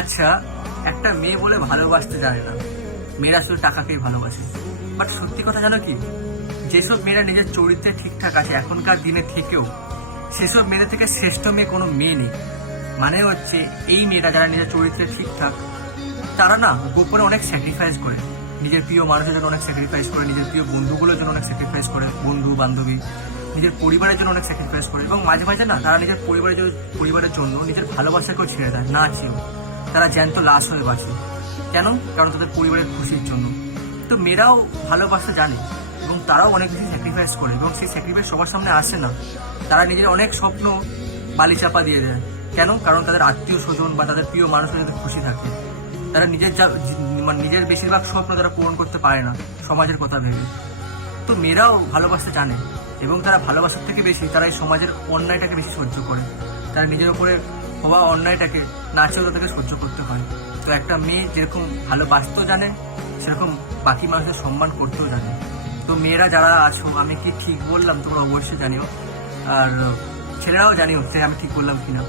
আচ্ছা, একটা মেয়ে বলে ভালোবাসতে জানে না, মেয়েরা শুধু টাকাকেই ভালোবাসে। বাট সত্যি কথা জানো কি, যেসব মেয়েরা নিজের চরিত্রে ঠিকঠাক আছে এখনকার দিনে থেকেও, সেসব মেয়েদের থেকে শ্রেষ্ঠ মেয়ে কোনো মেয়ে নেই। মানে হচ্ছে এই মেয়েরা যারা নিজের চরিত্রে ঠিকঠাক, তারা না গোপনে অনেক স্যাক্রিফাইস করে, নিজের প্রিয় মানুষের জন্য অনেক স্যাক্রিফাইস করে, নিজের প্রিয় বন্ধুগুলোর জন্য অনেক স্যাক্রিফাইস করে, বন্ধু বান্ধবী, নিজের পরিবারের জন্য অনেক স্যাক্রিফাইস করে। এবং মাঝে মাঝে না তারা নিজের পরিবারের জন্য নিজের ভালোবাসাকেও ছেড়ে দেয়, না চেয়েও। তারা জ্যান্ত লাশ হয়ে বাঁচে। কেন? কারণ তাদের পরিবারের খুশির জন্য। তো মেয়েরাও ভালোবাসা জানে এবং তারাও অনেক বেশি স্যাক্রিফাইস করে, এবং সেই স্যাক্রিফাইস সবার সামনে আসে না। তারা নিজের অনেক স্বপ্ন বালি চাপা দিয়ে দেয়। কেন? কারণ তাদের আত্মীয় স্বজন বা তাদের প্রিয় মানুষরা যাতে খুশি থাকে। তারা নিজের বেশিরভাগ স্বপ্ন তারা পূরণ করতে পারে না সমাজের কথা ভেবে। তো মেয়েরাও ভালোবাসতে জানে, এবং তারা ভালোবাসার থেকে বেশি তারা এই সমাজের অন্যায়টাকে বেশি সহ্য করে। তারা নিজের উপরে হওয়া অন্যায়টাকে না চেয়েও তাদেরকে সহ্য করতে হয়। তো একটা মেয়ে যেরকম ভালোবাসতেও জানে, সেরকম বাকি মানুষের সম্মান করতেও জানে। তো মেয়েরা যারা আছো, আমি কি ঠিক বললাম তোমরা অবশ্যই জানিও, আর ছেলেরাও জানিও যে আমি ঠিক বললাম কিনা।